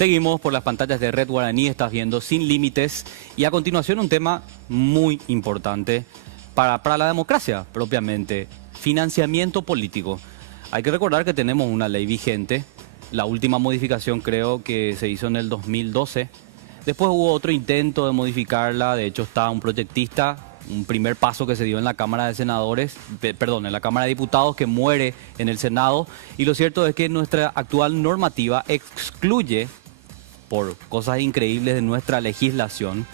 Seguimos por las pantallas de Red Guaraní, estás viendo Sin Límites y a continuación un tema muy importante para la democracia propiamente, financiamiento político. Hay que recordar que tenemos una ley vigente, la última modificación creo que se hizo en el 2012, después hubo otro intento de modificarla, de hecho está un proyectista, un primer paso que se dio en la Cámara de Senadores, en la Cámara de Diputados que muere en el Senado y lo cierto es que nuestra actual normativa excluye, por cosas increíbles de nuestra legislación,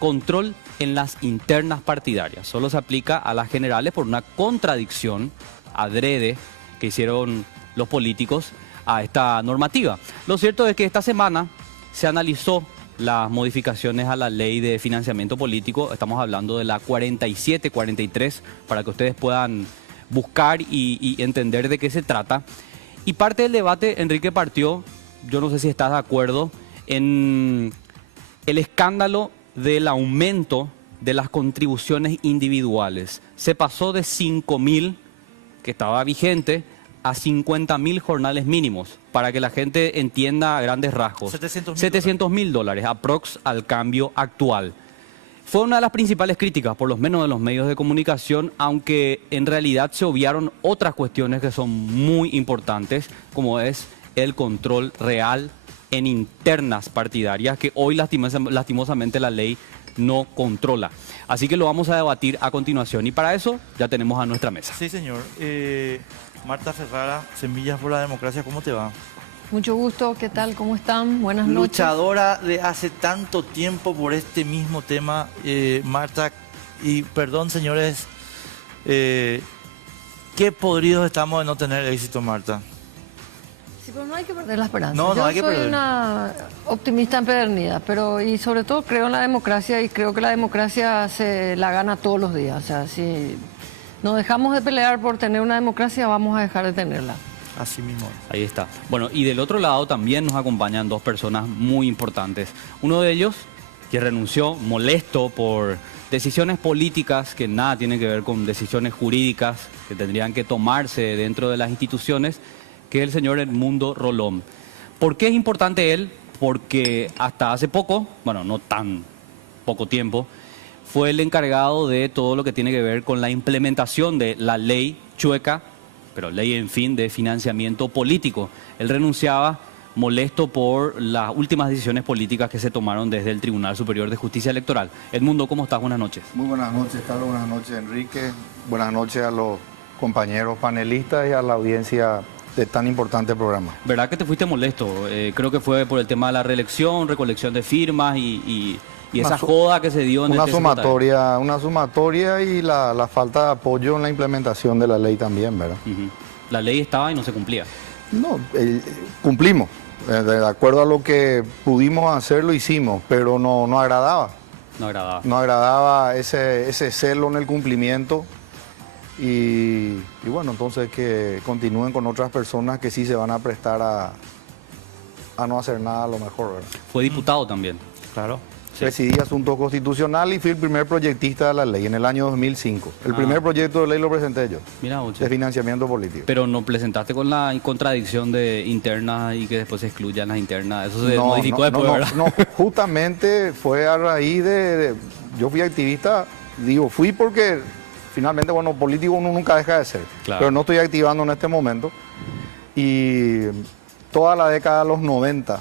control en las internas partidarias. Solo se aplica a las generales por una contradicción adrede que hicieron los políticos a esta normativa. Lo cierto es que esta semana se analizó las modificaciones a la ley de financiamiento político, estamos hablando de la 47-43, para que ustedes puedan buscar y entender de qué se trata. Y parte del debate, Enrique, partió, yo no sé si estás de acuerdo, en el escándalo del aumento de las contribuciones individuales. Se pasó de 5.000, que estaba vigente, a 50.000 jornales mínimos, para que la gente entienda a grandes rasgos. $700.000, aprox al cambio actual. Fue una de las principales críticas, por lo menos de los medios de comunicación, aunque en realidad se obviaron otras cuestiones que son muy importantes, como es el control real en internas partidarias, que hoy lastimosamente la ley no controla. Así que lo vamos a debatir a continuación y para eso ya tenemos a nuestra mesa. Sí, señor. Marta Ferrara, Semillas por la Democracia, ¿cómo te va? Mucho gusto, ¿qué tal? ¿Cómo están? Buenas noches. Luchadora de hace tanto tiempo por este mismo tema, Marta, y perdón, señores, qué podridos estamos de no tener éxito, Marta. Sí, pero no hay que perder la esperanza. No hay que perder. Yo soy una optimista empedernida, pero y sobre todo creo en la democracia y creo que la democracia se la gana todos los días. O sea, si nos dejamos de pelear por tener una democracia, vamos a dejar de tenerla. Así mismo. Ahí está. Bueno, y del otro lado también nos acompañan dos personas muy importantes. Uno de ellos, que renunció molesto por decisiones políticas que nada tienen que ver con decisiones jurídicas que tendrían que tomarse dentro de las instituciones, que es el señor Edmundo Rolón. ¿Por qué es importante él? Porque hasta hace poco, bueno, no tan poco tiempo, fue el encargado de todo lo que tiene que ver con la implementación de la ley chueca, pero ley en fin de financiamiento político. Él renunciaba molesto por las últimas decisiones políticas que se tomaron desde el Tribunal Superior de Justicia Electoral. Edmundo, ¿cómo estás? Buenas noches. Muy buenas noches, Carlos. Buenas noches, Enrique. Buenas noches a los compañeros panelistas y a la audiencia de tan importante programa. ¿Verdad que te fuiste molesto? Creo que fue por el tema de la reelección, recolección de firmas y esa joda que se dio en una este sumatoria y la falta de apoyo en la implementación de la ley también, ¿verdad? La ley estaba y no se cumplía. No, cumplimos. De acuerdo a lo que pudimos hacer, lo hicimos, pero no agradaba. No agradaba. No agradaba ese celo en el cumplimiento. Y bueno, entonces que continúen con otras personas que sí se van a prestar a no hacer nada a lo mejor, ¿verdad? Fue diputado también. Claro. Sí. Presidí Asuntos Constitucionales y fui el primer proyectista de la ley en el año 2005. El primer proyecto de ley lo presenté yo, Mira, de financiamiento político. Pero no presentaste con la contradicción de internas y que después se excluyan las internas. Eso se modificó después, ¿verdad? No, justamente fue a raíz yo fui activista, fui porque finalmente, bueno, político uno nunca deja de ser. Claro. Pero no estoy activando en este momento. Y toda la década de los 90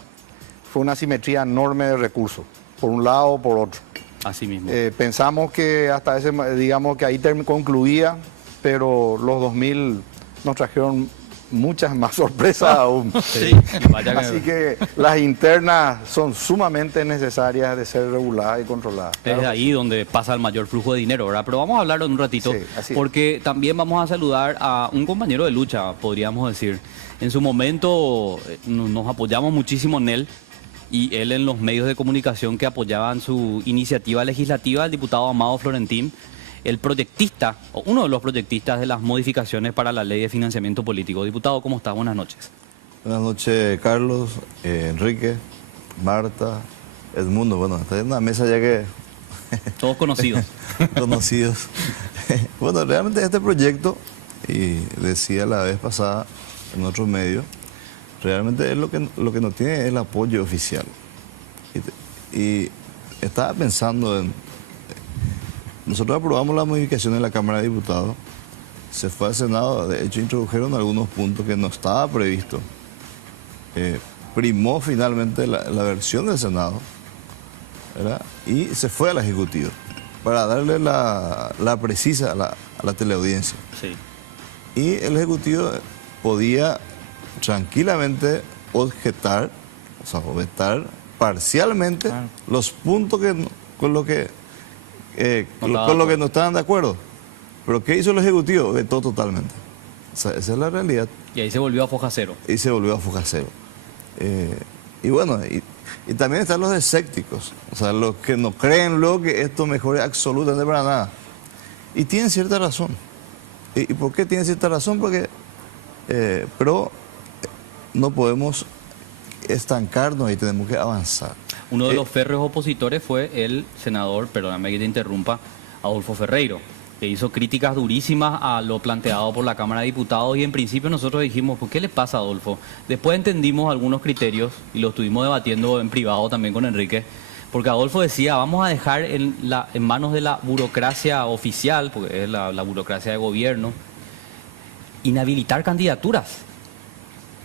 fue una simetría enorme de recursos, por un lado o por otro. Así mismo. Pensamos que hasta digamos que ahí concluía, pero los 2000 nos trajeron muchas más sorpresas aún. Sí. Así que las internas son sumamente necesarias de ser reguladas y controladas. Es ahí donde pasa el mayor flujo de dinero, ¿verdad? Pero vamos a hablar en un ratito, porque también vamos a saludar a un compañero de lucha, podríamos decir. En su momento nos apoyamos muchísimo en él, y él en los medios de comunicación que apoyaban su iniciativa legislativa, el diputado Amado Florentín, el proyectista, o uno de los proyectistas de las modificaciones para la ley de financiamiento político. Diputado, ¿cómo está? Buenas noches. Buenas noches, Carlos, Enrique, Marta, Edmundo. Bueno, está en una mesa ya que... Todos conocidos. Conocidos. Bueno, realmente este proyecto, y decía la vez pasada en otros medios, realmente es lo que no tiene es el apoyo oficial. Y estaba pensando en... Nosotros aprobamos la modificación en la Cámara de Diputados, se fue al Senado, de hecho introdujeron algunos puntos que no estaba previsto. Primó finalmente la versión del Senado, ¿verdad? Y se fue al Ejecutivo para darle la precisa a la teleaudiencia. Sí. Y el Ejecutivo podía tranquilamente objetar, o sea, vetar parcialmente los puntos con lo que no estaban de acuerdo. Pero ¿qué hizo el Ejecutivo? Vetó totalmente. O sea, esa es la realidad. Y ahí se volvió a foja cero. Y se volvió a foja cero. Y bueno, y también están los escépticos, o sea, los que no creen luego que esto mejore absolutamente para nada. Y tienen cierta razón. ¿Y por qué tienen cierta razón? Porque pero no podemos estancarnos y tenemos que avanzar. Uno de los férreos opositores fue el senador, perdóname que te interrumpa, Adolfo Ferreiro, que hizo críticas durísimas a lo planteado por la Cámara de Diputados y en principio nosotros dijimos, ¿por qué le pasa a Adolfo? Después entendimos algunos criterios y lo estuvimos debatiendo en privado también con Enrique, porque Adolfo decía, vamos a dejar en manos de la burocracia oficial, porque es la burocracia de gobierno, inhabilitar candidaturas.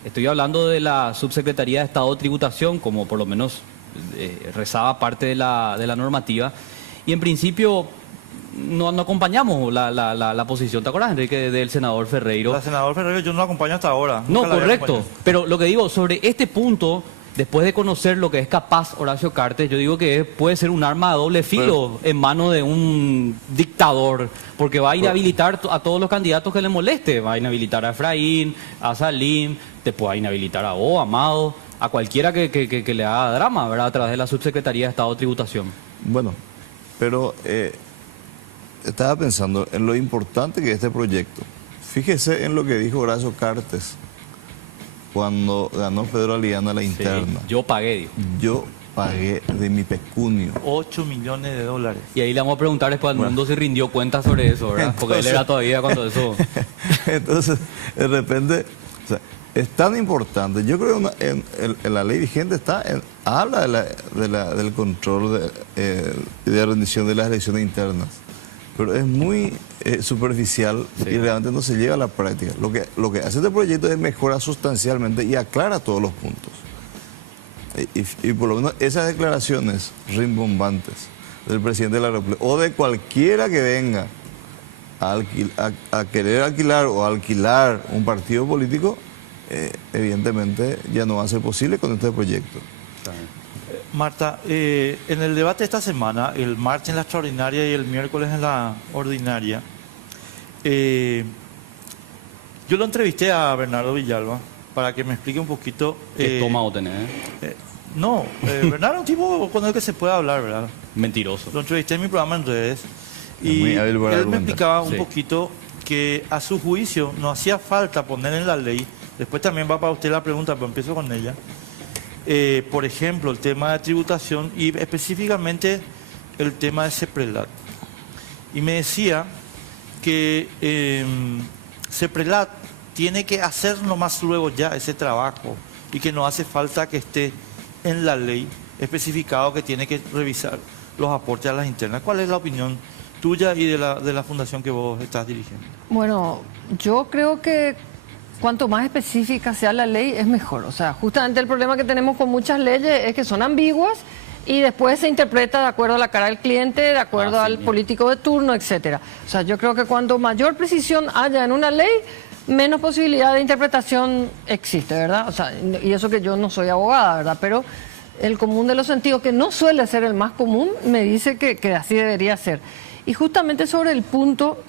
Estoy hablando de la Subsecretaría de Estado de Tributación, como por lo menos rezaba parte de la normativa, y en principio no acompañamos la posición. ¿Te acuerdas, Enrique, del senador Ferreiro? La senador Ferreiro yo no la acompaño hasta ahora. No, Nunca la había correcto. acompañado. Pero lo que digo, sobre este punto, después de conocer lo que es capaz Horacio Cartes, yo digo que puede ser un arma de doble filo en manos de un dictador, porque va a inhabilitar a todos los candidatos que le moleste. Va a inhabilitar a Efraín, a Salim, te puede inhabilitar a vos, Amado, a cualquiera que le haga drama, ¿verdad? A través de la Subsecretaría de Estado de Tributación. Bueno, pero estaba pensando en lo importante que es este proyecto. Fíjese en lo que dijo Horacio Cartes cuando ganó Pedro Aliana la interna. Sí, yo pagué, dijo. Yo pagué de mi pecunio. 8 millones de dólares. Y ahí le vamos a preguntar después al mundo si rindió cuentas sobre eso, ¿verdad? Porque él era todavía cuando eso... Entonces, de repente, o sea, es tan importante. Yo creo que en la ley vigente habla del control de rendición de las elecciones internas. Pero es muy superficial y realmente no se lleva a la práctica. Lo que hace este proyecto es mejorar sustancialmente y aclara todos los puntos. Y por lo menos esas declaraciones rimbombantes del presidente de la República o de cualquiera que venga a querer alquilar o alquilar un partido político, evidentemente ya no va a ser posible con este proyecto. Marta, en el debate de esta semana, el martes en la extraordinaria y el miércoles en la ordinaria, yo lo entrevisté a Bernardo Villalba para que me explique un poquito... ¿Qué estómago tenés? Bernardo es un tipo con el que se puede hablar, ¿verdad? Mentiroso. Lo entrevisté en mi programa en redes y muy hábil para él me argumentar. explicaba un Sí. poquito que a su juicio no hacía falta poner en la ley, después también va para usted la pregunta, pero empiezo con ella, por ejemplo, el tema de tributación y específicamente el tema de CEPRELAT. Y me decía que CEPRELAT tiene que hacer nomás luego ya ese trabajo y que no hace falta que esté en la ley especificado que tiene que revisar los aportes a las internas. ¿Cuál es la opinión tuya y de la fundación que vos estás dirigiendo? Bueno, yo creo que cuanto más específica sea la ley es mejor. O sea, justamente el problema que tenemos con muchas leyes es que son ambiguas y después se interpreta de acuerdo a la cara del cliente, de acuerdo al político de turno, etcétera. O sea, yo creo que cuanto mayor precisión haya en una ley, menos posibilidad de interpretación existe, ¿verdad? O sea, y eso que yo no soy abogada, ¿verdad? Pero el común de los sentidos, que no suele ser el más común, me dice que así debería ser. Y justamente sobre el punto,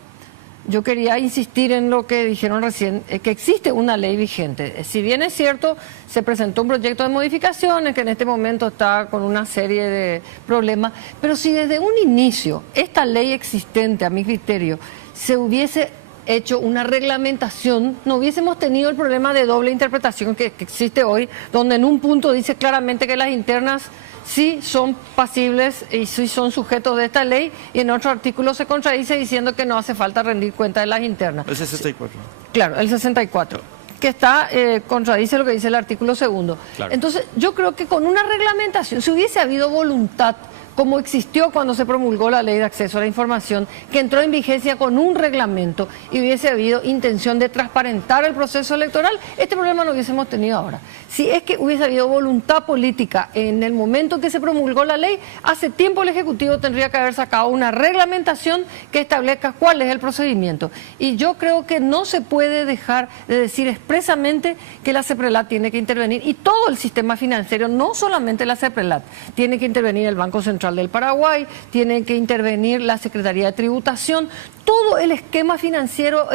yo quería insistir en lo que dijeron recién, que existe una ley vigente. Si bien es cierto, se presentó un proyecto de modificaciones que en este momento está con una serie de problemas, pero si desde un inicio esta ley existente, a mi criterio, se hubiese hecho una reglamentación, no hubiésemos tenido el problema de doble interpretación que existe hoy, donde en un punto dice claramente que las internas sí son pasibles y sí son sujetos de esta ley, y en otro artículo se contradice diciendo que no hace falta rendir cuenta de las internas. El 64. Claro, el 64. que está contradice lo que dice el artículo 2. Claro. Entonces, yo creo que con una reglamentación, si hubiese habido voluntad, como existió cuando se promulgó la Ley de Acceso a la Información, que entró en vigencia con un reglamento y hubiese habido intención de transparentar el proceso electoral, este problema no hubiésemos tenido ahora. Si es que hubiese habido voluntad política en el momento que se promulgó la ley, hace tiempo el Ejecutivo tendría que haber sacado una reglamentación que establezca cuál es el procedimiento. Y yo creo que no se puede dejar de decir expresamente que la CEPRELAT tiene que intervenir, y todo el sistema financiero, no solamente la CEPRELAT, tiene que intervenir el Banco Central del Paraguay, tiene que intervenir la Secretaría de Tributación, todo el esquema financiero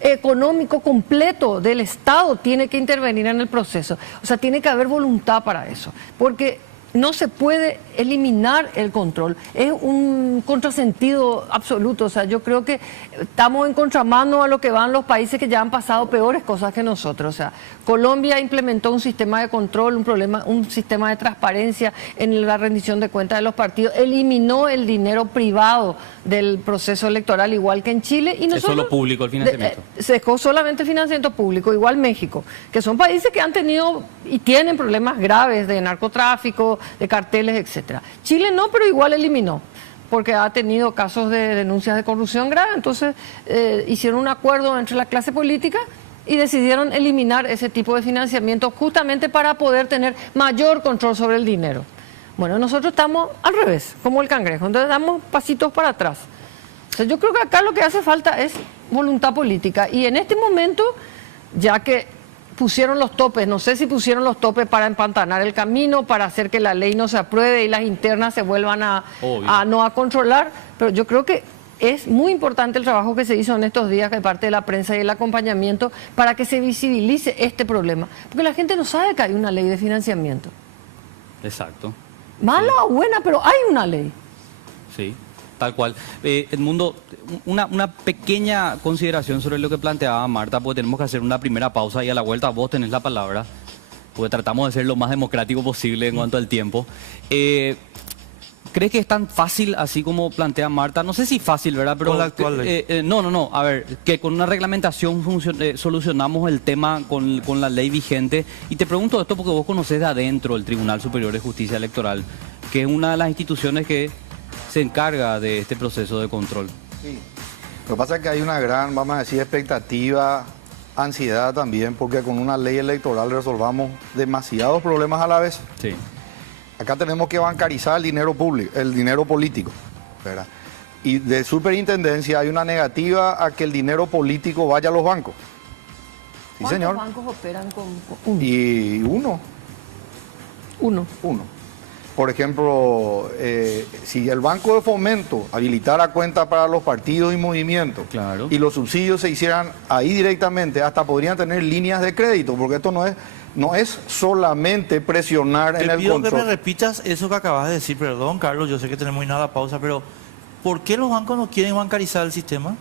económico completo del Estado tiene que intervenir en el proceso. O sea, tiene que haber voluntad para eso, porque no se puede eliminar el control. Es un contrasentido absoluto. O sea, yo creo que estamos en contramano a lo que van los países que ya han pasado peores cosas que nosotros. O sea, Colombia implementó un sistema de control, un sistema de transparencia en la rendición de cuentas de los partidos, eliminó el dinero privado del proceso electoral, igual que en Chile. Y nosotros, es solo público el financiamiento. Se dejó solamente el financiamiento público, igual México, que son países que han tenido y tienen problemas graves de narcotráfico, de carteles, etcétera. Chile no, pero igual eliminó, porque ha tenido casos de denuncias de corrupción grave. Entonces hicieron un acuerdo entre la clase política y decidieron eliminar ese tipo de financiamiento justamente para poder tener mayor control sobre el dinero. Bueno, nosotros estamos al revés, como el cangrejo, entonces damos pasitos para atrás. O sea, yo creo que acá lo que hace falta es voluntad política, y en este momento, ya que pusieron los topes, no sé si pusieron los topes para empantanar el camino, para hacer que la ley no se apruebe y las internas se vuelvan a no a controlar, pero yo creo que es muy importante el trabajo que se hizo en estos días de parte de la prensa y el acompañamiento para que se visibilice este problema, porque la gente no sabe que hay una ley de financiamiento. Exacto. Mala o buena, pero hay una ley. Sí, tal cual. Edmundo, una pequeña consideración sobre lo que planteaba Marta, porque tenemos que hacer una primera pausa y a la vuelta vos tenés la palabra, porque tratamos de ser lo más democrático posible en cuanto al tiempo. ¿Crees que es tan fácil así como plantea Marta? No sé si fácil, ¿verdad? Pero con la actual ley. No. A ver, que con una reglamentación solucionamos el tema con la ley vigente. Y te pregunto esto porque vos conocés de adentro el Tribunal Superior de Justicia Electoral, que es una de las instituciones que se encarga de este proceso de control. Sí. Lo que pasa es que hay una gran, vamos a decir, expectativa, ansiedad también, porque con una ley electoral resolvamos demasiados problemas a la vez. Sí. Acá tenemos que bancarizar el dinero público, el dinero político, ¿verdad? Y de superintendencia hay una negativa a que el dinero político vaya a los bancos. Sí, señor. ¿Cuántos bancos operan con uno? Y uno. Por ejemplo, si el Banco de Fomento habilitara cuenta para los partidos y movimientos, claro, y los subsidios se hicieran ahí directamente, hasta podrían tener líneas de crédito, porque esto no es solamente presionar en el control. Te pido que me repitas eso que acabas de decir, perdón, Carlos, yo sé que tenemos una pausa, pero ¿por qué los bancos no quieren bancarizar el sistema?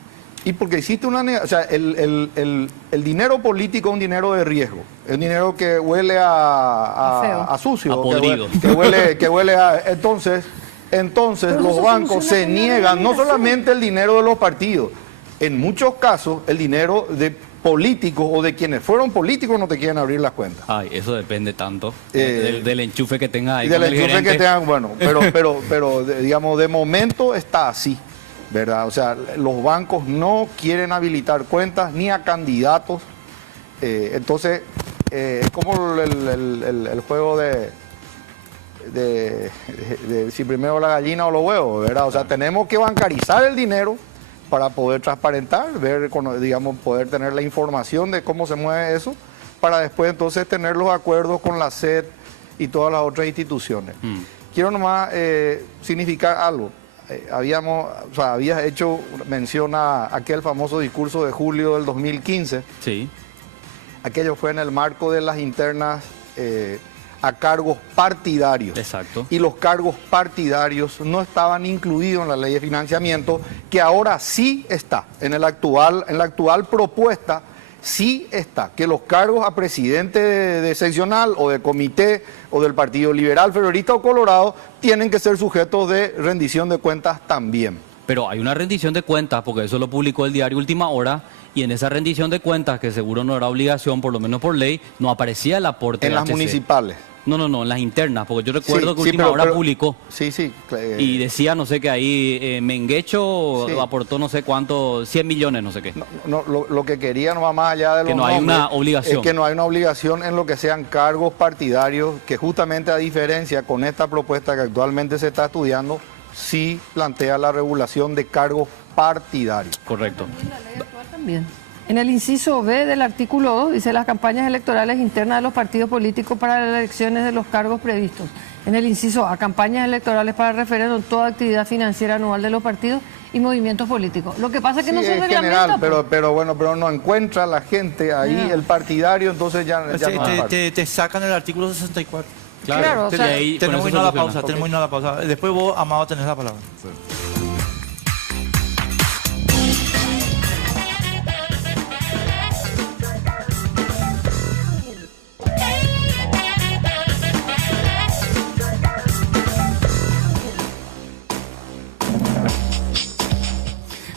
Y porque existe o sea, el dinero político es un dinero de riesgo, es un dinero que huele a sucio, a podrido, que huele a... Entonces los bancos se niegan, no solamente el dinero de los partidos, en muchos casos el dinero de políticos o de quienes fueron políticos no te quieren abrir las cuentas. Ay, eso depende tanto del enchufe que tengas ahí. Y del con el enchufe gerente. que tengan, bueno, pero digamos, de momento está así, ¿verdad? O sea, los bancos no quieren habilitar cuentas ni a candidatos. Entonces, es como el juego de si primero la gallina o los huevos, ¿verdad? O sea, tenemos que bancarizar el dinero para poder transparentar, digamos, poder tener la información de cómo se mueve eso, para después entonces tener los acuerdos con la SED y todas las otras instituciones. Quiero nomás significar algo. Habías hecho mención a aquel famoso discurso de julio del 2015. Sí. Aquello fue en el marco de las internas a cargos partidarios. Exacto. Y los cargos partidarios no estaban incluidos en la ley de financiamiento, que ahora sí está. En la actual propuesta sí está, que los cargos a presidente de seccional o de comité o del Partido Liberal, Federalista o Colorado tienen que ser sujetos de rendición de cuentas también. Pero hay una rendición de cuentas, porque eso lo publicó el diario Última Hora, y en esa rendición de cuentas, que seguro no era obligación, por lo menos por ley, no aparecía el aporte En de las HC. municipales. No, en las internas, porque yo recuerdo que Última pero- Hora pero- publicó. Sí, sí. Y decía, no sé qué, ahí Menguecho Sí. aportó no sé cuánto, 100 millones, no sé qué. Lo que quería no va más allá de Que los no hay nombres, una obligación. es que no hay una obligación en lo que sean cargos partidarios, que justamente a diferencia con esta propuesta que actualmente se está estudiando, sí plantea la regulación de cargos partidarios. Correcto. También. En el inciso B del artículo 2 dice las campañas electorales internas de los partidos políticos para las elecciones de los cargos previstos. En el inciso A, campañas electorales para referéndum, toda actividad financiera anual de los partidos y movimientos políticos. Lo que pasa es que no Sí, se es reglamenta. general, pues. pero no encuentra la gente ahí, Ya. el partidario, entonces ya no es parte. Te sacan el artículo 64. Claro, o y sea, ahí, con Tenemos eso que irnos a la soluciona. pausa, tenemos que irnos a la pausa. Después vos, Amado, tenés la palabra.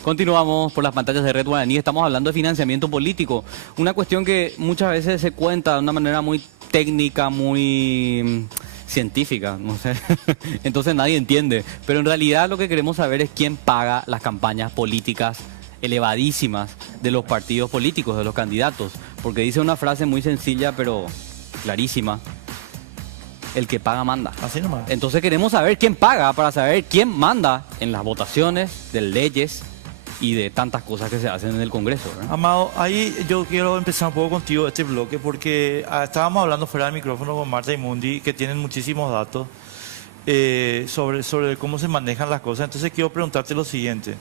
Continuamos por las pantallas de Red Guaraní, estamos hablando de financiamiento político, una cuestión que muchas veces se cuenta de una manera muy técnica, muy científica, no sé, entonces nadie entiende, pero en realidad lo que queremos saber es quién paga las campañas políticas elevadísimas de los partidos políticos, de los candidatos, porque dice una frase muy sencilla pero clarísima: el que paga manda. Así nomás. Entonces queremos saber quién paga para saber quién manda en las votaciones de leyes y de tantas cosas que se hacen en el Congreso, ¿verdad? Amado, ahí yo quiero empezar un poco contigo este bloque porque estábamos hablando fuera del micrófono con Marta y Mundi, que tienen muchísimos datos sobre cómo se manejan las cosas. Entonces quiero preguntarte lo siguiente.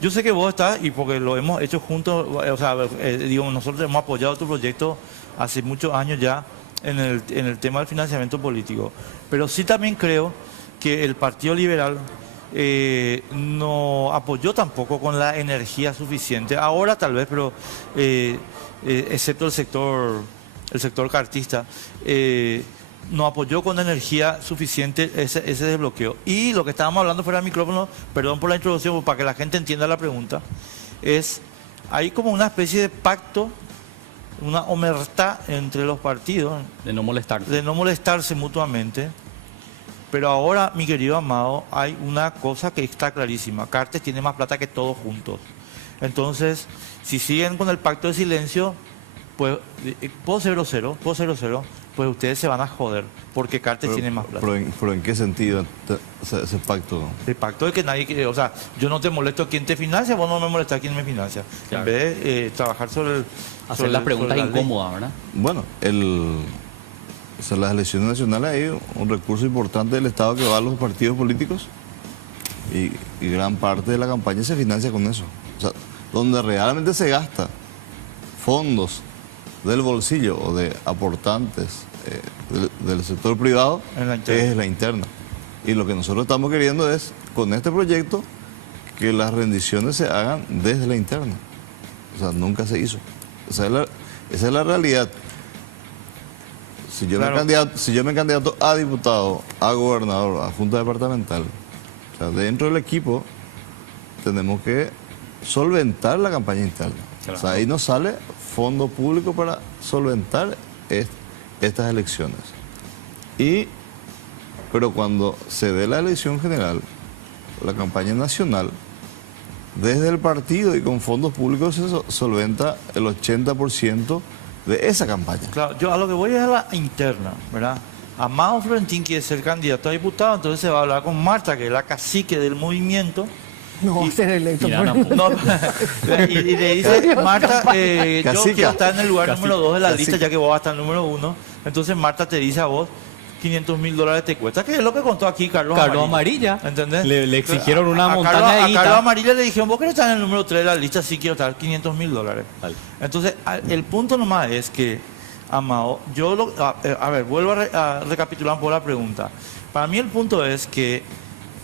Yo sé que vos estás, y porque lo hemos hecho juntos, o sea, digo, nosotros hemos apoyado tu proyecto hace muchos años ya en el tema del financiamiento político, pero sí también creo que el Partido Liberal no apoyó tampoco con la energía suficiente, ahora tal vez, pero excepto el sector cartista, no apoyó con energía suficiente ese desbloqueo. Y lo que estábamos hablando fuera del micrófono, perdón por la introducción, para que la gente entienda la pregunta, es, hay como una especie de pacto, una omertá entre los partidos, De no molestarse. de no molestarse mutuamente. Pero ahora, mi querido Amado, hay una cosa que está clarísima. Cartes tiene más plata que todos juntos. Entonces, si siguen con el pacto de silencio, pues, puedo ser grosero, pues ustedes se van a joder, porque Cartes tiene más plata. Pero ¿en qué sentido ese pacto? El pacto de que nadie quiere, o sea, yo no te molesto a quien te financia, vos no me molestas a quien me financia. Claro. En vez de trabajar sobre el... Hacer sobre las el- preguntas sobre la ley. incómodas, ¿verdad? Bueno, las elecciones nacionales hay un recurso importante del Estado que va a los partidos políticos y gran parte de la campaña se financia con eso. O sea, donde realmente se gasta fondos del bolsillo o de aportantes del sector privado En la interna. es la interna. Y lo que nosotros estamos queriendo es, con este proyecto, que las rendiciones se hagan desde la interna. O sea, nunca se hizo. Esa es la realidad. Si yo, Claro. si yo me candidato a diputado, a gobernador, a junta departamental, o sea, dentro del equipo tenemos que solventar la campaña interna. O sea, ahí nos sale fondo público para solventar estas elecciones. Pero cuando se dé la elección general, la campaña nacional, desde el partido y con fondos públicos se solventa el 80% de esa campaña. Claro, yo a lo que voy es a la interna, ¿verdad? Amado Florentín quiere ser candidato a diputado, entonces se va a hablar con Marta, que es la cacique del movimiento. No, ser electo. Mira, por- No, y le dice, Marta, yo Cacica. quiero estar en el lugar número 2 de la Cacica. lista, ya que vos vas a estar en el número 1. Entonces Marta te dice a vos, $500,000 te cuesta, que es lo que contó aquí Carlos Amarilla. ¿Entendés? Le exigieron una A montaña Carlos, de a guita. Carlos Amarilla le dijeron, vos querés estar en el número 3 de la lista, sí quiero estar, $500,000. Vale. Entonces, el punto nomás es que, Amado, a ver, vuelvo a recapitular un poco la pregunta. Para mí el punto es que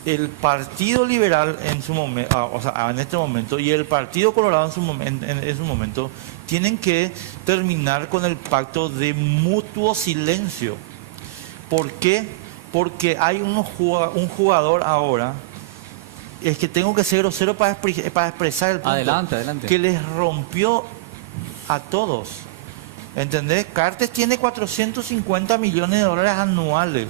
el Partido Liberal en su momento, o sea, en este momento, y el Partido Colorado en su momento, tienen que terminar con el pacto de mutuo silencio. ¿Por qué? Porque hay un jugador ahora es que tengo que ser grosero para expresar el punto. Adelante, adelante. Que les rompió a todos. ¿Entendés? Cartes tiene 450 millones de dólares anuales.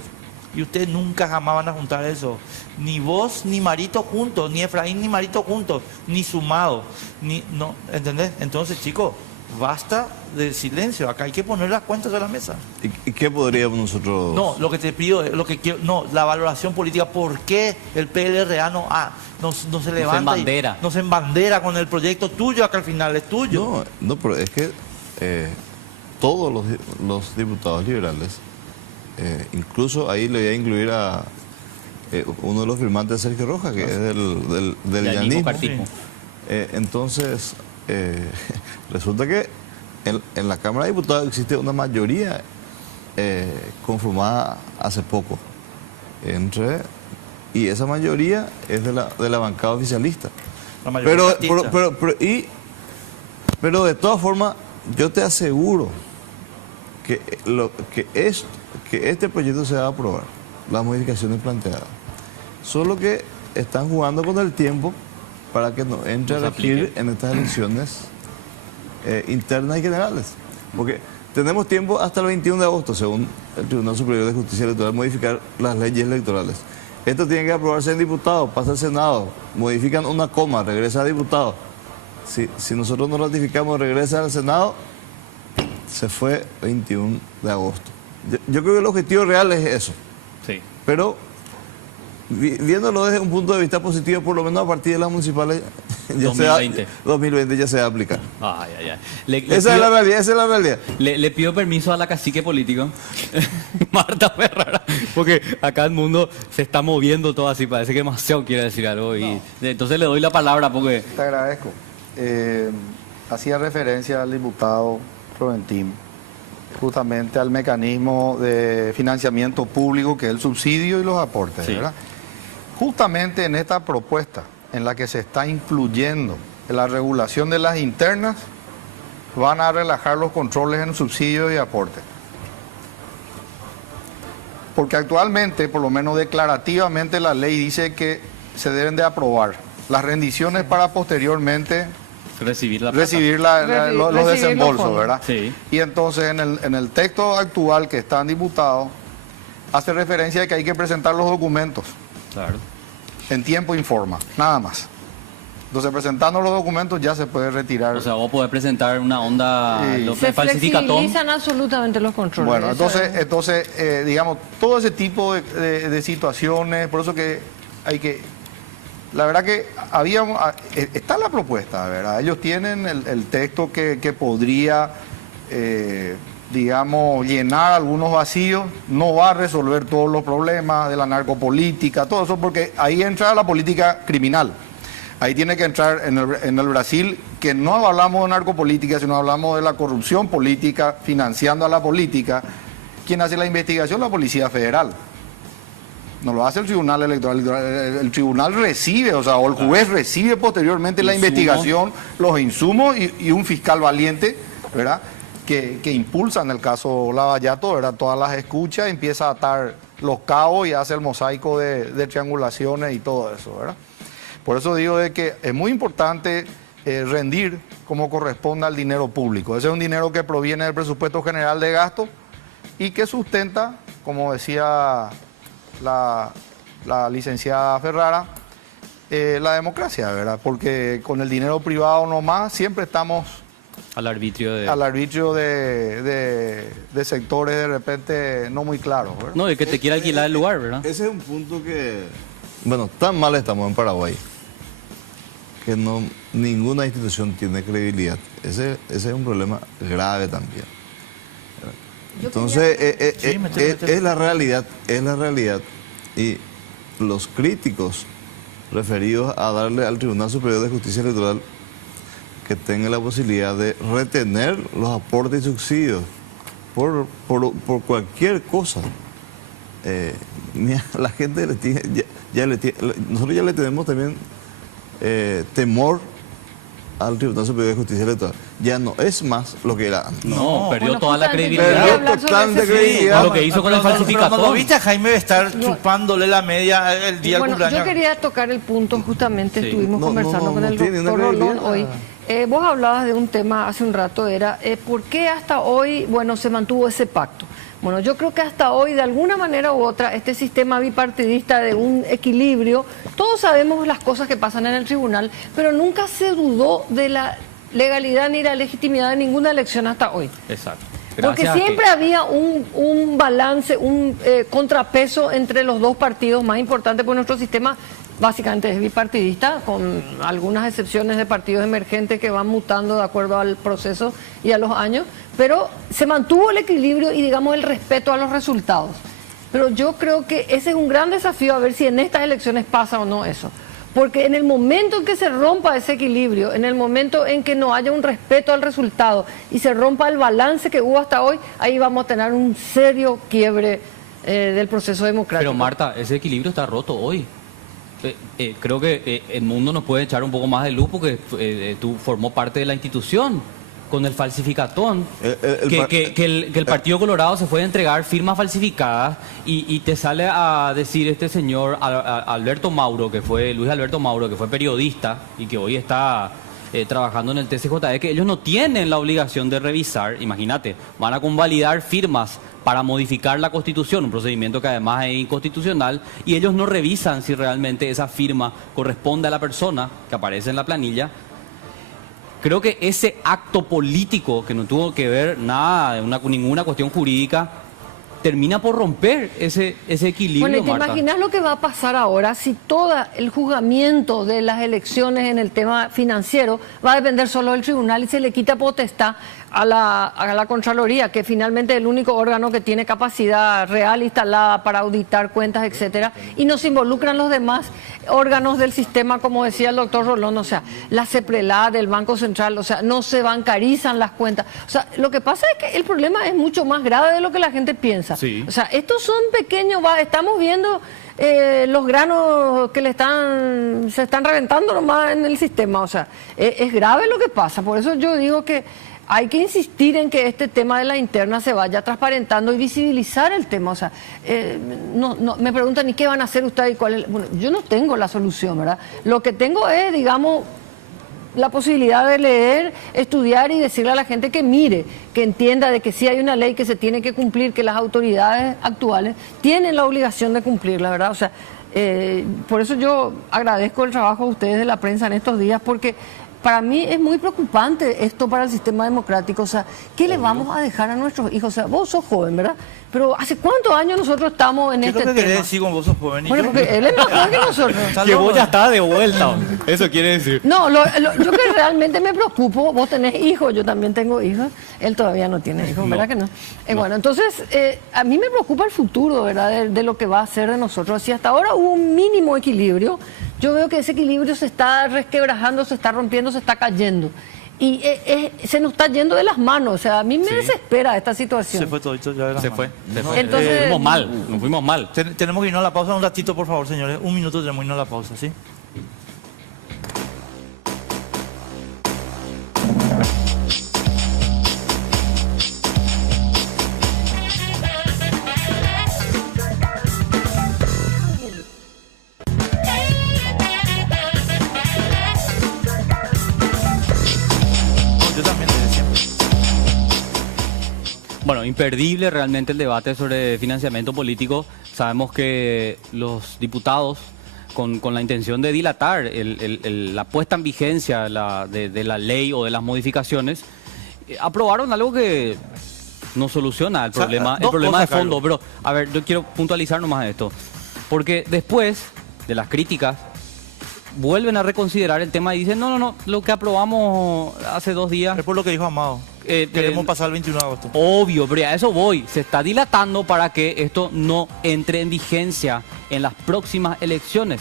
Y ustedes nunca jamás van a juntar eso. Ni vos ni Marito juntos, ni Efraín ni Marito juntos, ni sumado. No, ¿entendés? Entonces, chicos, basta del silencio. Acá hay que poner las cuentas a la mesa. ¿Y qué podríamos nosotros...? No, lo que te pido, lo que quiero, no, la valoración política. ¿Por qué el PLRA no se levanta? embandera. No se embandera con el proyecto tuyo, acá al final es tuyo. No, pero es que todos los diputados liberales, incluso ahí le voy a incluir a uno de los firmantes, Sergio Rojas, que es del llanismo. Cartismo. Entonces, resulta que en la Cámara de Diputados existe una mayoría conformada hace poco y esa mayoría es de la bancada oficialista. La mayoría Pero de todas formas, yo te aseguro que este proyecto se va a aprobar, las modificaciones planteadas. Solo que están jugando con el tiempo para que no entre a regir en estas elecciones internas y generales. Porque tenemos tiempo hasta el 21 de agosto, según el Tribunal Superior de Justicia Electoral, modificar las leyes electorales. Esto tiene que aprobarse en diputados, pasa al Senado, modifican una coma, regresa a diputados. Si nosotros no ratificamos, regresa al Senado, se fue 21 de agosto. Yo creo que el objetivo real es eso. Sí. Pero viéndolo desde un punto de vista positivo, por lo menos a partir de las municipales, 2020 ya se va a aplicar. Ay, ay, ay. Esa es la realidad. Le pido permiso a la cacique político, Marta Ferrara, porque acá el mundo se está moviendo todo así, parece que demasiado quiere decir algo. Y entonces le doy la palabra porque... Te agradezco. Hacía referencia al diputado Proventín, justamente al mecanismo de financiamiento público que es el subsidio y los aportes, ¿verdad? Justamente en esta propuesta en la que se está incluyendo en la regulación de las internas, van a relajar los controles en subsidio y aporte. Porque actualmente, por lo menos declarativamente, la ley dice que se deben de aprobar las rendiciones para posteriormente recibir los desembolsos, ¿verdad? Sí. Y entonces en el texto actual que está en diputado, hace referencia a que hay que presentar los documentos. Claro. En tiempo informa, nada más. Entonces, presentando los documentos ya se puede retirar. O sea, vos podés presentar una onda Se falsificatón. flexibilizan absolutamente los controles. Bueno, Eso entonces digamos, todo ese tipo de situaciones, por eso que hay que... La verdad que está la propuesta, ¿verdad? Ellos tienen el texto que podría, digamos, llenar algunos vacíos, no va a resolver todos los problemas de la narcopolítica, todo eso, porque ahí entra la política criminal. Ahí tiene que entrar en el Brasil, que no hablamos de narcopolítica, sino hablamos de la corrupción política, financiando a la política. ¿Quién hace la investigación? La Policía Federal. No lo hace el Tribunal Electoral. El tribunal recibe, o el juez recibe posteriormente la investigación, los insumos y un fiscal valiente, ¿verdad? Que impulsa en el caso Lavallato, ¿verdad? Todas las escuchas, empieza a atar los cabos y hace el mosaico de triangulaciones y todo eso, ¿verdad? Por eso digo de que es muy importante rendir como corresponde al dinero público. Ese es un dinero que proviene del presupuesto general de gasto y que sustenta, como decía la licenciada Ferrara, la democracia, ¿verdad? Porque con el dinero privado nomás siempre estamos al arbitrio de sectores de repente no muy claros, ¿verdad? No, de que te quiera alquilar el lugar, ¿verdad? Ese es un punto que... Bueno, tan mal estamos en Paraguay que ninguna institución tiene credibilidad. Ese es un problema grave también. Entonces, es la realidad, y los críticos referidos a darle al Tribunal Superior de Justicia Electoral que tenga la posibilidad de retener los aportes y subsidios por cualquier cosa. La gente le tiene, nosotros ya le tenemos también temor al Tribunal Superior de Justicia Electoral. Ya no es más lo que era antes. No, perdió Bueno, toda la justamente credibilidad. quería hablar sobre Totalmente ese credibilidad. Lo que hizo con el Pero no falsificador. lo viste a Jaime estar chupándole la media el día del Bueno, cumpleaños. yo quería tocar el punto, justamente Sí. estuvimos No, conversando no, con no el tiene doctor nada que Rolón ver. hoy. Vos hablabas de un tema hace un rato, era ¿por qué hasta hoy, bueno, se mantuvo ese pacto? Bueno, yo creo que hasta hoy, de alguna manera u otra, este sistema bipartidista de un equilibrio, todos sabemos las cosas que pasan en el tribunal, pero nunca se dudó de la legalidad ni la legitimidad de ninguna elección hasta hoy. Exacto. Porque Gracias a siempre que- había un balance, un contrapeso entre los dos partidos más importantes, porque nuestro sistema básicamente es bipartidista, con algunas excepciones de partidos emergentes que van mutando de acuerdo al proceso y a los años, pero se mantuvo el equilibrio y, digamos, el respeto a los resultados. Pero yo creo que ese es un gran desafío, a ver si en estas elecciones pasa o no eso. Porque en el momento en que se rompa ese equilibrio, en el momento en que no haya un respeto al resultado y se rompa el balance que hubo hasta hoy, ahí vamos a tener un serio quiebre del proceso democrático. Pero Marta, ese equilibrio está roto hoy. Creo que el mundo nos puede echar un poco más de luz porque tú formó parte de la institución con el falsificatón. Que el Partido Colorado se fue a entregar firmas falsificadas y te sale a decir este señor Alberto Mauro, que fue Luis Alberto Mauro, que fue periodista y que hoy está trabajando en el TCJE, que ellos no tienen la obligación de revisar, imagínate, van a convalidar firmas para modificar la Constitución, un procedimiento que además es inconstitucional, y ellos no revisan si realmente esa firma corresponde a la persona que aparece en la planilla. Creo que ese acto político, que no tuvo que ver nada, ninguna cuestión jurídica, termina por romper ese equilibrio, Bueno, ¿y te Marta? imaginas lo que va a pasar ahora si todo el juzgamiento de las elecciones en el tema financiero va a depender solo del tribunal y se le quita potestad a la Contraloría, que finalmente es el único órgano que tiene capacidad real instalada para auditar cuentas, etcétera, y no se involucran los demás órganos del sistema, como decía el doctor Rolón, o sea, la CEPRELA del Banco Central, o sea, no se bancarizan las cuentas. O sea, lo que pasa es que el problema es mucho más grave de lo que la gente piensa. Sí. O sea, estos son pequeños, estamos viendo los granos que se están reventando nomás en el sistema. O sea, es grave lo que pasa. Por eso yo digo que hay que insistir en que este tema de la interna se vaya transparentando y visibilizar el tema. O sea, me preguntan, ¿y qué van a hacer ustedes? ¿Y cuál es? Bueno, yo no tengo la solución, ¿verdad? Lo que tengo es, digamos, la posibilidad de leer, estudiar y decirle a la gente que mire, que entienda de que sí hay una ley que se tiene que cumplir, que las autoridades actuales tienen la obligación de cumplirla, ¿verdad? O sea, por eso yo agradezco el trabajo de ustedes de la prensa en estos días, porque para mí es muy preocupante esto para el sistema democrático. O sea, ¿qué le vamos a dejar a nuestros hijos? O sea, vos sos joven, ¿verdad? Pero ¿hace cuántos años nosotros estamos en ¿Qué es este lo que querés tema? decir con vos sos joven? ¿Y Bueno, yo? porque él es más joven que nosotros. Está Que loco. vos ya estás de vuelta. Eso quiere decir. No, yo que realmente me preocupo, vos tenés hijos, yo también tengo hijos, él todavía no tiene hijos, ¿verdad que no? Bueno, entonces, a mí me preocupa el futuro, ¿verdad? De lo que va a ser de nosotros. Si hasta ahora hubo un mínimo equilibrio, yo veo que ese equilibrio se está resquebrajando, se está rompiendo, se está cayendo. Y se nos está yendo de las manos, o sea, a mí me desespera esta situación. Se fue todito ya de las Se manos. fue. Entonces- Nos fuimos mal. Tenemos que irnos a la pausa un ratito, por favor, señores. Un minuto tenemos que irnos a la pausa, ¿sí? No, yo también desde siempre. Bueno, imperdible realmente el debate sobre financiamiento político. Sabemos que los diputados, con la intención de dilatar la puesta en vigencia de la ley o de las modificaciones, aprobaron algo que no soluciona el sea, problema, dos de cosas, fondo. Carlos. Pero, a ver, yo quiero puntualizar nomás esto. Porque después de las críticas, vuelven a reconsiderar el tema y dicen, no, lo que aprobamos hace 2 días... Es por lo que dijo Amado. Queremos pasar el 21 de agosto. Obvio, pero a eso voy. Se está dilatando para que esto no entre en vigencia en las próximas elecciones.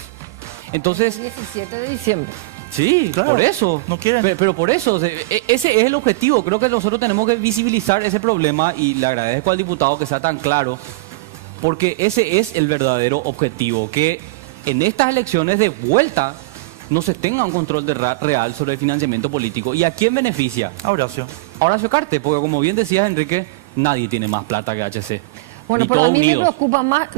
Entonces, 17 de diciembre. sí, Claro, por eso. no quieren. Pero por eso, ese es el objetivo. Creo que nosotros tenemos que visibilizar ese problema y le agradezco al diputado que sea tan claro, porque ese es el verdadero objetivo, que en estas elecciones de vuelta no se tenga un control real sobre el financiamiento político. ¿Y a quién beneficia? A Horacio. A Horacio Cartes, porque como bien decías, Enrique, nadie tiene más plata que HC. Bueno, Ni pero a todos mí me unidos. preocupa más,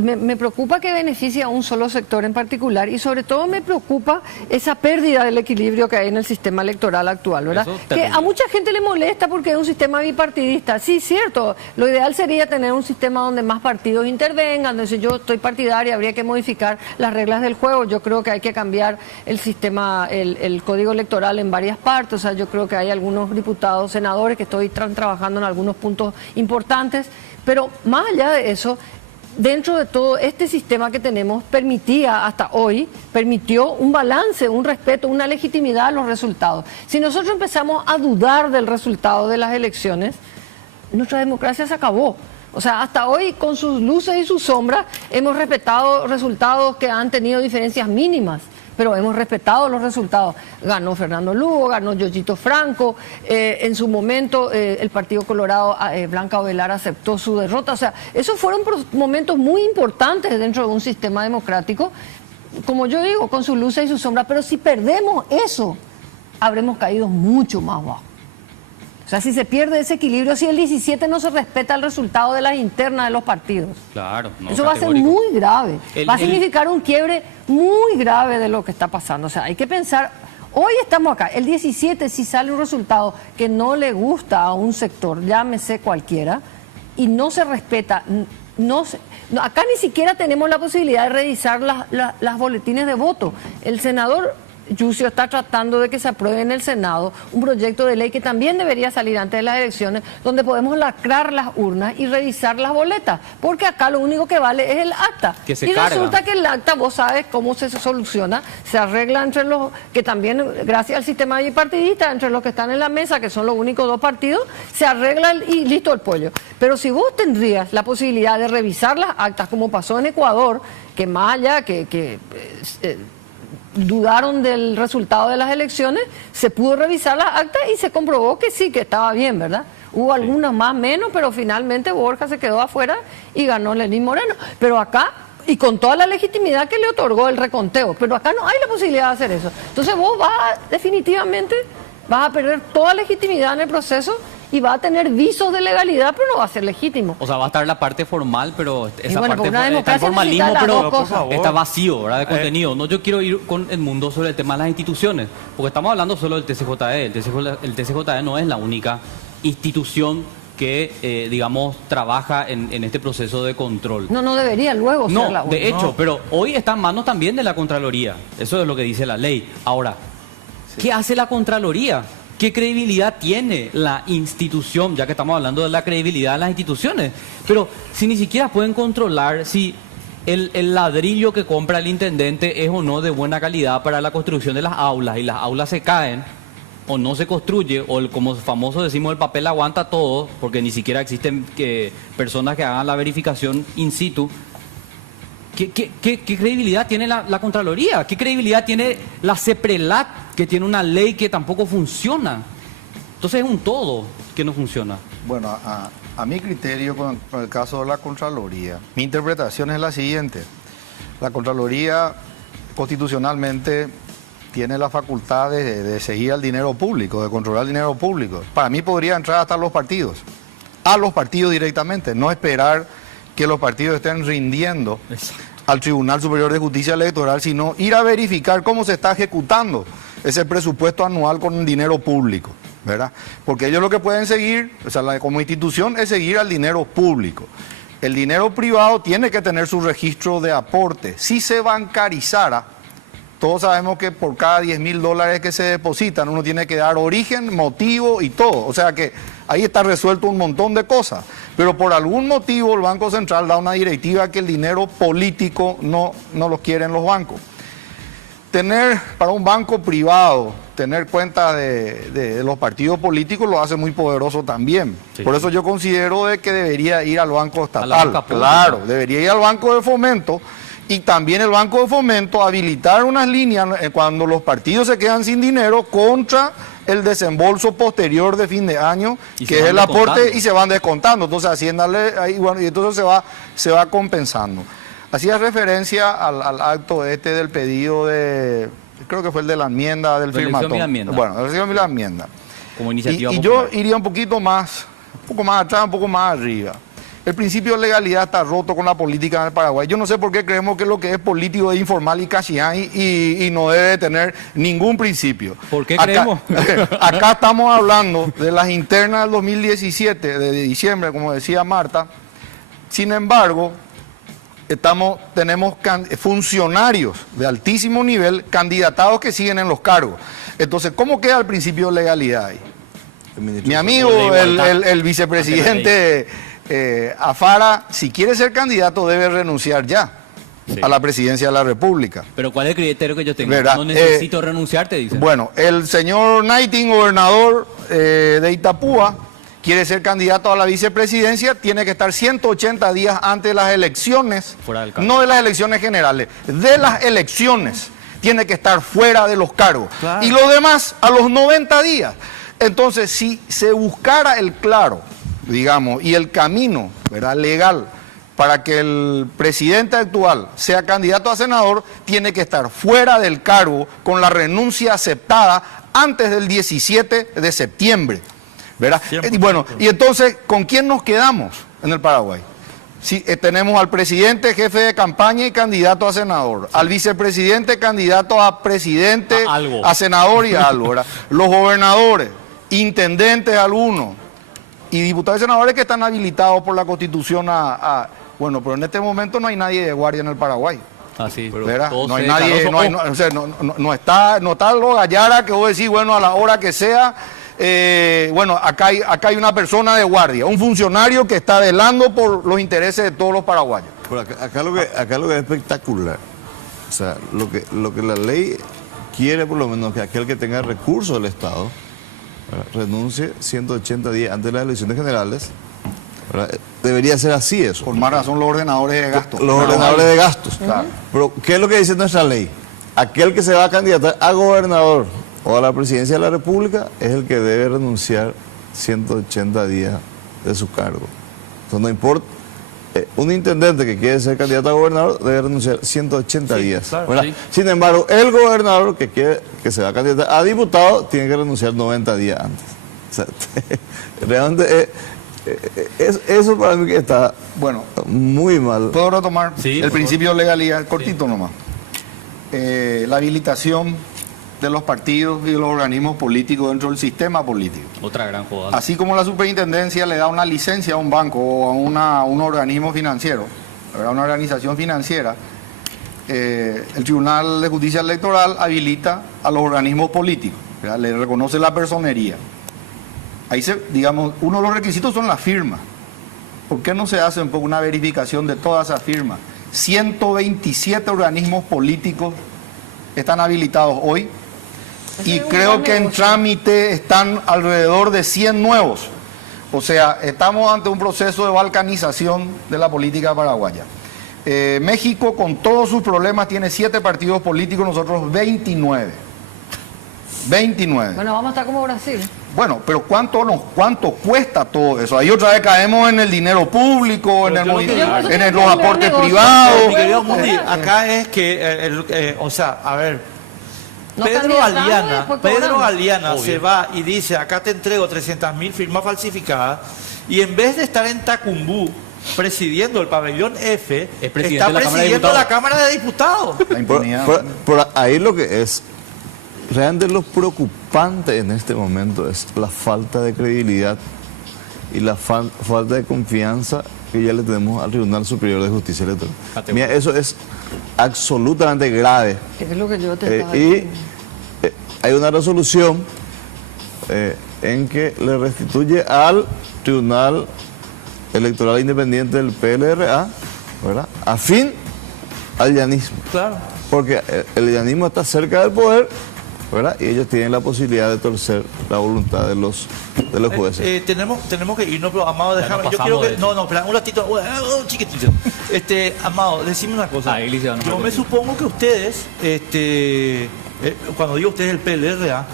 me preocupa que beneficie a un solo sector en particular y sobre todo me preocupa esa pérdida del equilibrio que hay en el sistema electoral actual, ¿verdad? Eso es Que terrible. a mucha gente le molesta porque es un sistema bipartidista. Sí, cierto, lo ideal sería tener un sistema donde más partidos intervengan, donde si yo estoy partidaria habría que modificar las reglas del juego. Yo creo que hay que cambiar el sistema, el código electoral en varias partes. O sea, yo creo que hay algunos diputados, senadores que están trabajando en algunos puntos importantes. Pero más allá de eso, dentro de todo este sistema que tenemos permitió un balance, un respeto, una legitimidad a los resultados. Si nosotros empezamos a dudar del resultado de las elecciones, nuestra democracia se acabó. O sea, hasta hoy, con sus luces y sus sombras, hemos respetado resultados que han tenido diferencias mínimas, pero hemos respetado los resultados. Ganó Fernando Lugo, ganó Yoyito Franco, en su momento el Partido Colorado, Blanca Ovelar aceptó su derrota. O sea, esos fueron momentos muy importantes dentro de un sistema democrático, como yo digo, con sus luces y sus sombras, pero si perdemos eso, habremos caído mucho más bajo. O sea, si se pierde ese equilibrio, si el 17 no se respeta el resultado de las internas de los partidos. Claro, no, Eso va a ser categórico. muy grave. Va a El- significar un quiebre muy grave de lo que está pasando. O sea, hay que pensar, hoy estamos acá, el 17 si sale un resultado que no le gusta a un sector, llámese cualquiera, y no se respeta, acá ni siquiera tenemos la posibilidad de revisar las boletines de voto. El senador Yucio está tratando de que se apruebe en el Senado un proyecto de ley que también debería salir antes de las elecciones, donde podemos lacrar las urnas y revisar las boletas, porque acá lo único que vale es el acta. Que se y carga. resulta que el acta, vos sabes cómo se soluciona, se arregla entre los que también, gracias al sistema bipartidista, entre los que están en la mesa, que son los únicos dos partidos, se arregla y listo el pollo. Pero si vos tendrías la posibilidad de revisar las actas, como pasó en Ecuador, que más allá dudaron del resultado de las elecciones, se pudo revisar las actas y se comprobó que sí, que estaba bien, ¿verdad? Hubo algunas más, menos, pero finalmente Borja se quedó afuera y ganó Lenín Moreno. Pero acá, y con toda la legitimidad que le otorgó el reconteo, pero acá no hay la posibilidad de hacer eso. Entonces vos definitivamente vas a perder toda legitimidad en el proceso y va a tener visos de legalidad, pero no va a ser legítimo. O sea, va a estar la parte formal, pero esa bueno, parte porque una está el democracia formalismo, necesita las pero dos cosas. Por favor. está vacío, ¿verdad? De contenido. No, yo quiero ir con Edmundo sobre el tema de las instituciones, porque estamos hablando solo del TCJE. El TCJE no es la única institución que, digamos, trabaja en este proceso de control. No debería luego ser la No, de única. hecho, pero hoy está en manos también de la Contraloría. Eso es lo que dice la ley. Ahora, ¿qué hace la Contraloría? ¿Qué credibilidad tiene la institución? Ya que estamos hablando de la credibilidad de las instituciones. Pero si ni siquiera pueden controlar si el ladrillo que compra el intendente es o no de buena calidad para la construcción de las aulas, y las aulas se caen o no se construye, o como famoso decimos, el papel aguanta todo, porque ni siquiera existen personas que hagan la verificación in situ. ¿Qué credibilidad tiene la Contraloría? ¿Qué credibilidad tiene la CEPRELAT, que tiene una ley que tampoco funciona? Entonces es un todo que no funciona. Bueno, a mi criterio, con el caso de la Contraloría, mi interpretación es la siguiente. La Contraloría constitucionalmente tiene la facultad de seguir al dinero público, de controlar el dinero público. Para mí podría entrar hasta los partidos, a los partidos directamente, no esperar que los partidos estén rindiendo al Tribunal Superior de Justicia Electoral, sino ir a verificar cómo se está ejecutando ese presupuesto anual con dinero público, ¿verdad? Porque ellos lo que pueden seguir, o sea, como institución, es seguir al dinero público. El dinero privado tiene que tener su registro de aporte. Si se bancarizara, todos sabemos que por cada $10.000 que se depositan, uno tiene que dar origen, motivo y todo. O sea que ahí está resuelto un montón de cosas. Pero por algún motivo el Banco Central da una directiva que el dinero político no lo quieren los bancos. Tener para un banco privado, tener cuenta de los partidos políticos lo hace muy poderoso también. Sí. Por eso yo considero de que debería ir al Banco Estatal. A la banca pública. Claro, debería ir al Banco de Fomento. Y también el Banco de Fomento habilitar unas líneas cuando los partidos se quedan sin dinero contra el desembolso posterior de fin de año, Y que se es van el aporte, descontando. y se van descontando. Entonces Hacienda ahí, bueno, y entonces se va compensando. Hacía referencia al acto del pedido de creo que fue el de la enmienda del Reelección firmatón. y la enmienda. Bueno, la reelección y la enmienda. Como iniciativa Y yo popular. iría un poco más atrás, un poco más arriba. El principio de legalidad está roto con la política en el Paraguay. Yo no sé por qué creemos que lo que es político es informal y cachiay y no debe tener ningún principio. ¿Por qué creemos? Acá estamos hablando de las internas del 2017, de diciembre, como decía Marta. Sin embargo, tenemos funcionarios de altísimo nivel candidatados que siguen en los cargos. Entonces, ¿cómo queda el principio de legalidad ahí? Mi amigo, el vicepresidente Afara, si quiere ser candidato, debe renunciar ya Sí. a la presidencia de la República. Pero ¿cuál es el criterio que yo tengo? ¿Verdad? No necesito renunciar, te dicen. Bueno, el señor Knighting, gobernador de Itapúa, quiere ser candidato a la vicepresidencia, tiene que estar 180 días antes de las elecciones, Fuera del cargo. no de las elecciones generales, de las elecciones, tiene que estar fuera de los cargos. Claro. Y lo demás a los 90 días. Entonces, si se buscara el claro, digamos, y el camino, ¿verdad?, legal, para que el presidente actual sea candidato a senador, tiene que estar fuera del cargo con la renuncia aceptada antes del 17 de septiembre, ¿verdad? 100%. Y bueno, y entonces, ¿con quién nos quedamos en el Paraguay? Sí, tenemos al presidente, jefe de campaña y candidato a senador, al vicepresidente, candidato a presidente, A algo. a senador y a algo, ¿verdad? Los gobernadores, intendentes algunos y diputados y senadores que están habilitados por la Constitución bueno, pero en este momento no hay nadie de guardia en el Paraguay, Así, ¿verdad? todo No hay se nadie, declaró no, hay, so- no, o sea, no está lo Gallara que vos decís, bueno, a la hora que sea, bueno, acá hay una persona de guardia, un funcionario que está velando por los intereses de todos los paraguayos. Pero acá lo que es espectacular, o sea, lo que la ley quiere por lo menos que aquel que tenga recursos del Estado, ¿verdad?, renuncie 180 días antes de las elecciones generales, ¿verdad? Debería ser así eso. Por más razón los ordenadores de gastos. Los ordenadores de gastos. Claro. Pero, ¿qué es lo que dice nuestra ley? Aquel que se va a candidatar a gobernador o a la presidencia de la República es el que debe renunciar 180 días de su cargo. Entonces, no importa. Un intendente que quiere ser candidato a gobernador debe renunciar 180 Sí, días. claro, ¿verdad? sí. Sin embargo, el gobernador que se va a candidatar a diputado tiene que renunciar 90 días antes. O sea, realmente eso para mí que está Bueno, muy mal. ¿puedo retomar Sí, el por principio de legalidad? Cortito nomás. La habilitación de los partidos y de los organismos políticos dentro del sistema político. Otra gran jugada. Así como la superintendencia le da una licencia a un banco o a un organismo financiero, a una organización financiera, el Tribunal de Justicia Electoral habilita a los organismos políticos, ¿verdad? Le reconoce la personería. Ahí digamos, uno de los requisitos son las firmas. ¿Por qué no se hace un poco una verificación de todas esas firmas? 127 organismos políticos están habilitados hoy. Ese Y es un creo gran que en negocio. trámite están alrededor de 100 nuevos. O sea, estamos ante un proceso de balcanización de la política paraguaya. México, con todos sus problemas, tiene 7 partidos políticos, nosotros 29. 29. Bueno, vamos a estar como Brasil. Bueno, pero ¿cuánto cuesta todo eso? Ahí otra vez caemos en el dinero público, en, Pero yo lo que digo- en los Yo aportes negocio. privados. Mi querido Bueno, Mundi, claro. acá es que, o sea, a ver, No Pedro candidatamos y Galeana, después Pedro cobramos. Galeana Obvio. se va y dice, acá te entrego 300.000 firmas falsificadas, y en vez de estar en Tacumbú presidiendo el pabellón F, Es presidente está de la Cámara de presidiendo Diputados. la Cámara de Diputados. La impunidad. Por ahí lo que es realmente lo preocupante en este momento es la falta de credibilidad y la falta de confianza que ya le tenemos al Tribunal Superior de Justicia Electoral. Mira, eso es absolutamente grave. Que es lo que yo te estaba Y diciendo. hay una resolución en que le restituye al Tribunal Electoral Independiente del PLRA, ¿verdad?, afín al llanismo. Claro. Porque el llanismo está cerca del poder, ¿verdad?, y ellos tienen la posibilidad de torcer la voluntad de los jueces. Tenemos que irnos, pero Amado, Ya déjame. nos Yo pasamos quiero que. de No, eso. no, espera, un ratito, un chiquitito. Amado, decime una cosa. Ah, Iglesia, no me Yo me acuerdo. supongo que ustedes, cuando digo ustedes el PLRA,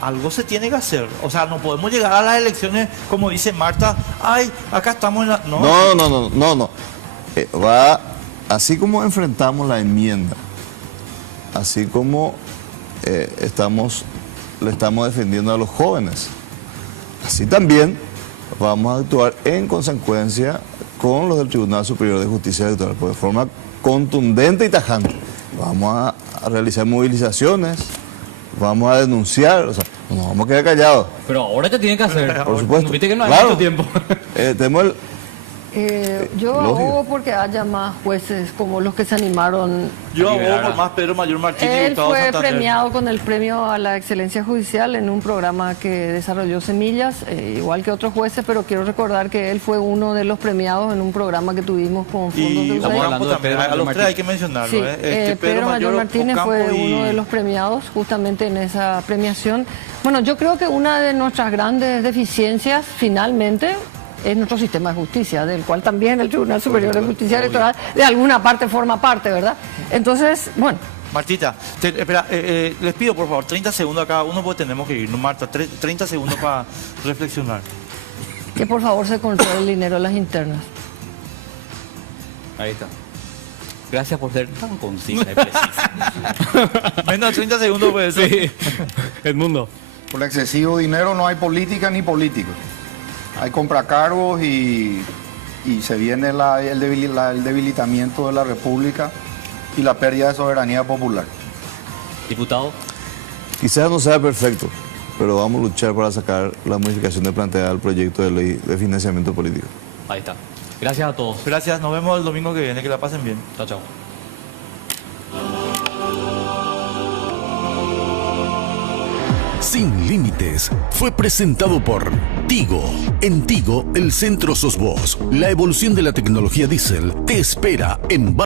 algo se tiene que hacer. O sea, no podemos llegar a las elecciones, como dice Marta, ay, acá estamos en la. No. Va, así como enfrentamos la enmienda, así como le estamos defendiendo a los jóvenes. Así también vamos a actuar en consecuencia con los del Tribunal Superior de Justicia Electoral, de forma contundente y tajante. Vamos a realizar movilizaciones, vamos a denunciar, o sea, no nos vamos a quedar callados. Pero ahora te tienen que hacer. Por supuesto. Viste que no hay Claro. mucho tiempo. Tenemos el... Yo Lógico. abogo porque haya más jueces como los que se animaron. Yo abogo liberar por a- más Pedro Mayor Martínez, Él diputado de fue Santander. premiado con el premio a la excelencia judicial en un programa que desarrolló Semillas, igual que otros jueces, pero quiero recordar que él fue uno de los premiados en un programa que tuvimos con fondos Y de Estamos USAID. hablando de también, Pedro a los Mayor tres hay que mencionarlo. Sí, Pedro Mayor Martínez fue Ocampo y- uno de los premiados justamente en esa premiación. Bueno, yo creo que una de nuestras grandes deficiencias finalmente es nuestro sistema de justicia, del cual también el Tribunal Superior de Justicia Electoral de alguna parte forma parte, ¿verdad? Entonces, bueno, Martita, espera, les pido por favor 30 segundos a cada uno porque tenemos que irnos. Marta, 30 segundos para reflexionar. que por favor se controle el dinero de las internas. Ahí está. Gracias por ser tan concisa y precisa. Menos de 30 segundos puede eso. Sí. Edmundo. Por excesivo dinero no hay política ni políticos. Hay compracargos y se viene el debilitamiento de la República y la pérdida de soberanía popular. Diputado. Quizás no sea perfecto, pero vamos a luchar para sacar la modificación de planteada al proyecto de ley de financiamiento político. Ahí está. Gracias a todos. Gracias, nos vemos el domingo que viene, que la pasen bien. Chao, chao. Sin Límites fue presentado por Tigo. En Tigo, el centro sos vos. La evolución de la tecnología diésel te espera en